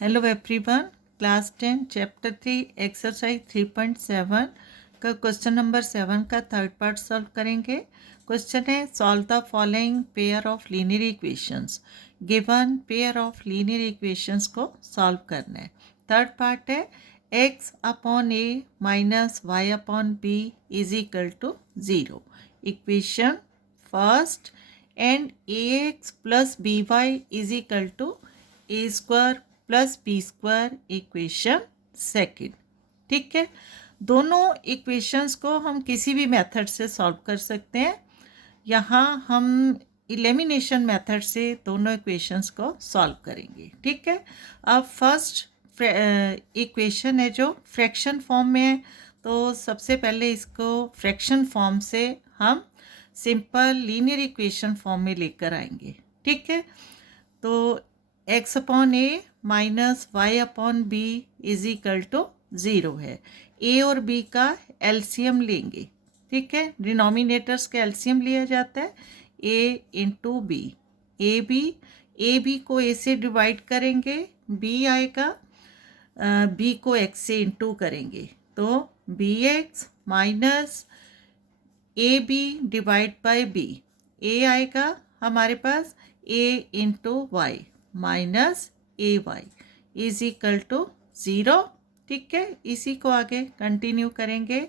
Hello everyone, class 10 chapter 3 exercise 3.7 का question number 7 का third part solve करेंगे। Question है solve the following pair of linear equations. Given pair of linear equations को solve करना है। Third part है x upon a minus y upon b is equal to 0। Equation first and ax plus B Y is equal to A square plus B square equation second. ठीक है, दोनों equations को हम किसी भी मेथड से solve कर सकते हैं। यहाँ हम एलिमिनेशन मेथड से दोनों इक्वेशंस को सॉल्व करेंगे। ठीक है, अब फर्स्ट इक्वेशन है जो फ्रैक्शन फॉर्म में है, तो सबसे पहले इसको फ्रैक्शन फॉर्म से हम सिंपल लीनियर इक्वेशन फॉर्म में लेकर आएंगे। ठीक है, तो x upon a minus y upon b is equal to 0 है। a और b का एलसीएम लेंगे। ठीक है, डिनोमिनेटर्स का एलसीएम लिया जाता है a into b. A b को a से डिवाइड करेंगे, b आएगा, b को x से इंटू करेंगे तो bx minus A b divide by b. a आएगा हमारे पास a into y minus A Y is equal to 0। ठीक है, इसी को आगे कंटिन्यू करेंगे।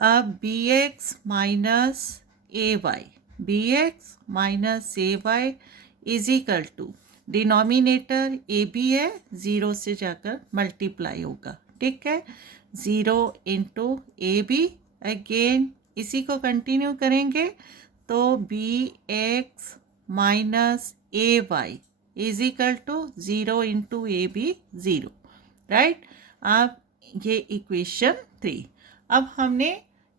अब b x minus A Y is equal to denominator a b है, 0 से जाकर मल्टीप्लाई होगा। ठीक है, 0 इंटू ए बी, अगेन इसी को कंटिन्यू करेंगे तो B x minus A Y is equal to 0 into A B 0। Right, अब ये इक्वेशन 3। अब हमने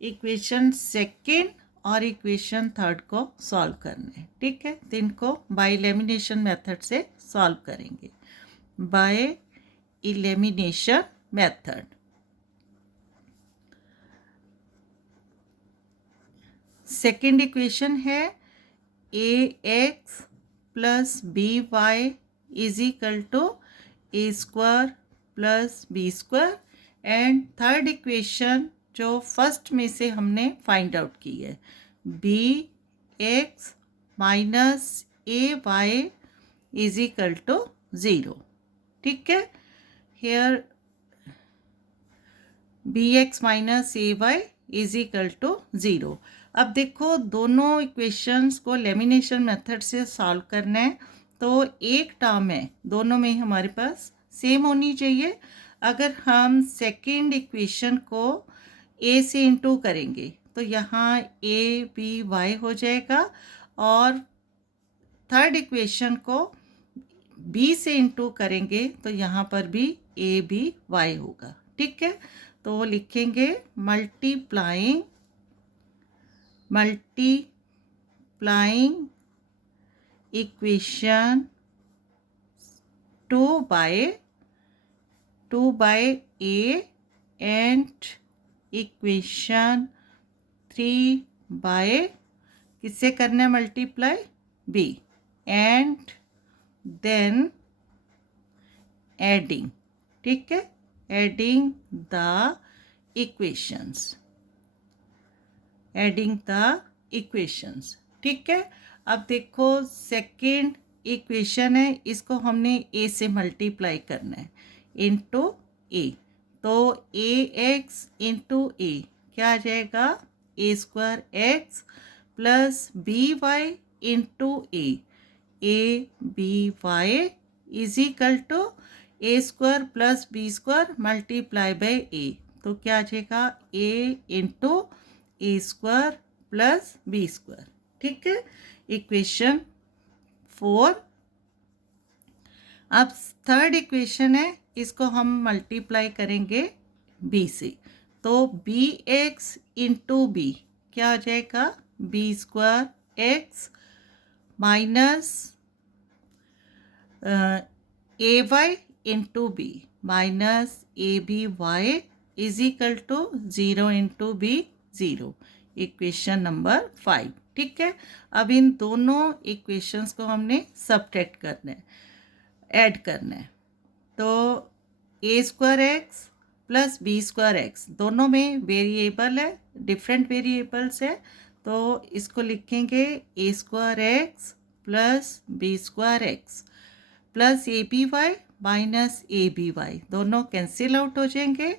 इक्वेशन सेकेंड और इक्वेशन थर्ड को सॉल्व करना है। ठीक है, तो इनको बाय एलिमिनेशन मेथड से सॉल्व करेंगे। By elimination method second equation है A X plus B Y is equal to A square plus B square. And third equation जो फर्स्ट में से हमने फाइंड आउट की है, B x minus A Y is equal to 0। ठीक है, here b x minus A Y is equal to 0। अब देखो, दोनों इक्वेशंस को एलिमिनेशन मेथड से सॉल्व करना है, तो एक टर्म है दोनों में हमारे पास सेम होनी चाहिए। अगर हम सेकेंड इक्वेशन को a से इंटू करेंगे तो यहाँ ए बी वाई हो जाएगा, और थर्ड इक्वेशन को b से इंटू करेंगे तो यहाँ पर भी ए बी वाई होगा। ठीक है, तो लिखेंगे multiplying equation 2 by a and equation 3 by किससे करना है multiply, b, and then adding. ठीक है, एडिंग द इक्वेशंस। ठीक है, अब देखो सेकेंड इक्वेशन है, इसको हमने a से मल्टीप्लाई करना है इंटू ए, तो ए एक्स इंटू ए क्या आ जाएगा, A square X plus B Y into A B Y is equal to A square plus B square multiply by A, तो क्या आ जाएगा A into A square plus B square. ठीक है, इक्वेशन 4। अब थर्ड इक्वेशन है, इसको हम मल्टीप्लाई करेंगे b से, तो बी एक्स इंटू बी क्या आ जाएगा, b square x minus A y into b minus A B Y is equal to 0 into b 0। Equation number 5। ठीक है, अब इन दोनों इक्वेशंस को हमने सबट्रैक्ट करना है, ऐड करना है। तो A square X plus B square X दोनों में वेरिएबल है, डिफरेंट वेरिएबल्स है, तो इसको लिखेंगे A square X plus B square X plus A B Y minus A B Y, दोनों कैंसिल आउट हो जाएंगे,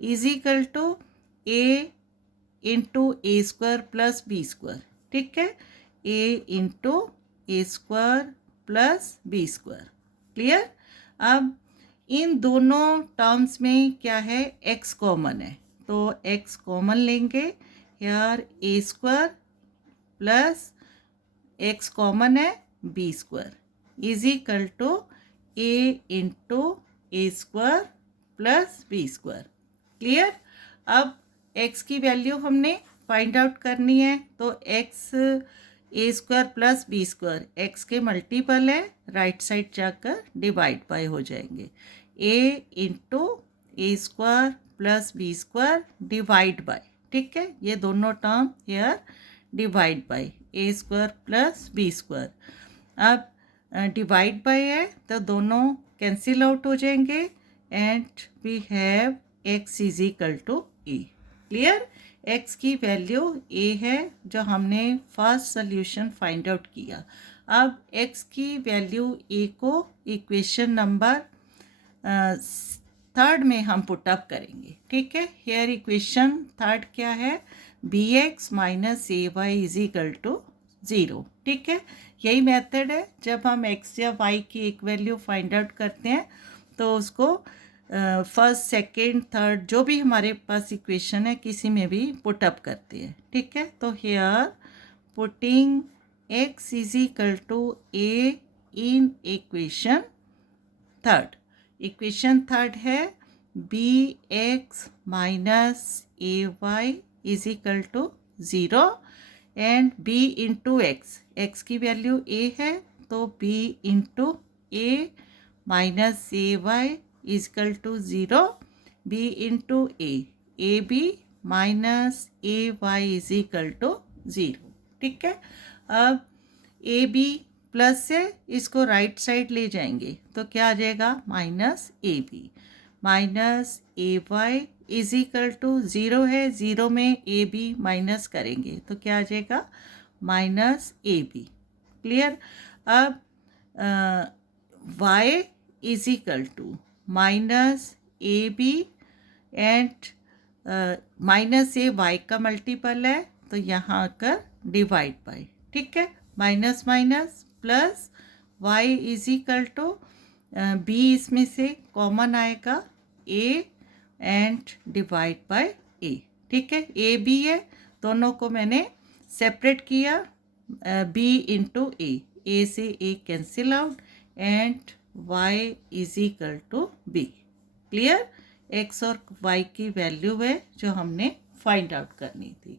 is equal to A into A square plus B square. ठीक है, A into A square plus B square. Clear. अब इन दोनों terms में क्या है, x कॉमन है, तो x कॉमन लेंगे, यार A square plus x common है B square is equal to A into A square plus B square. Clear. अब x की वैल्यू हमने फाइंड आउट करनी है, तो x A square plus B square X के मल्टीपल है, राइट साइड जाकर डिवाइड बाय हो जाएंगे, A into A square plus B square divide by. ठीक है, ये दोनों term here divide by A square plus B square. अब डिवाइड बाय है तो दोनों कैंसिल आउट हो जाएंगे and we have x is equal to a. Clear. x की वैल्यू a है जो हमने फर्स्ट सोल्यूशन फाइंड आउट किया। अब x की वैल्यू a को इक्वेशन नंबर थर्ड में हम पुट अप करेंगे। ठीक है, हेयर इक्वेशन थर्ड क्या है, B x minus A Y is equal to 0। ठीक है, यही मेथड है, जब हम x या y की एक वैल्यू फाइंड आउट करते हैं तो उसको फर्स्ट सेकेंड थर्ड जो भी हमारे पास इक्वेशन है किसी में भी पुट अप करते हैं। ठीक है, तो here putting x is equal to a in equation third. Equation third है B x minus A Y is equal to 0 and b into X, X की वैल्यू a है तो b into a minus A Y is equal to 0, b into A B minus A Y is equal to 0। ठीक है, अब A B plus से इसको right side ले जाएंगे तो क्या आ जाएगा, minus A B minus A Y is equal to 0 है, 0 में ए बी माइनस करेंगे तो क्या आ जाएगा, माइनस ए बी। क्लियर। अब y is equal to minus A b and minus A y का मल्टीपल है तो यहाँ आकर डिवाइड बाय। ठीक है, minus minus plus y is equal to b, इसमें से कॉमन आएगा a and divide by a। ठीक है, a b है, दोनों को मैंने सेपरेट किया, b इंटू a से a cancel out and y is equal to b। Clear. x और y की वैल्यू है जो हमने फाइंड आउट करनी थी।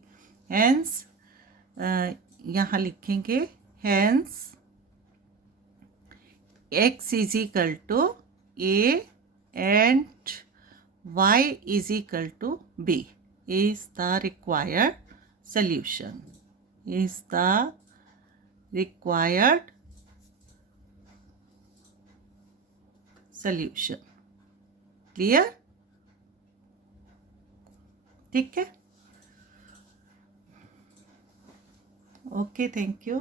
हैंस यहाँ लिखेंगे, hence x is equal to a and y is equal to b is the required solution, is the required solution। Clear. ठीक है, ओके, थैंक यू।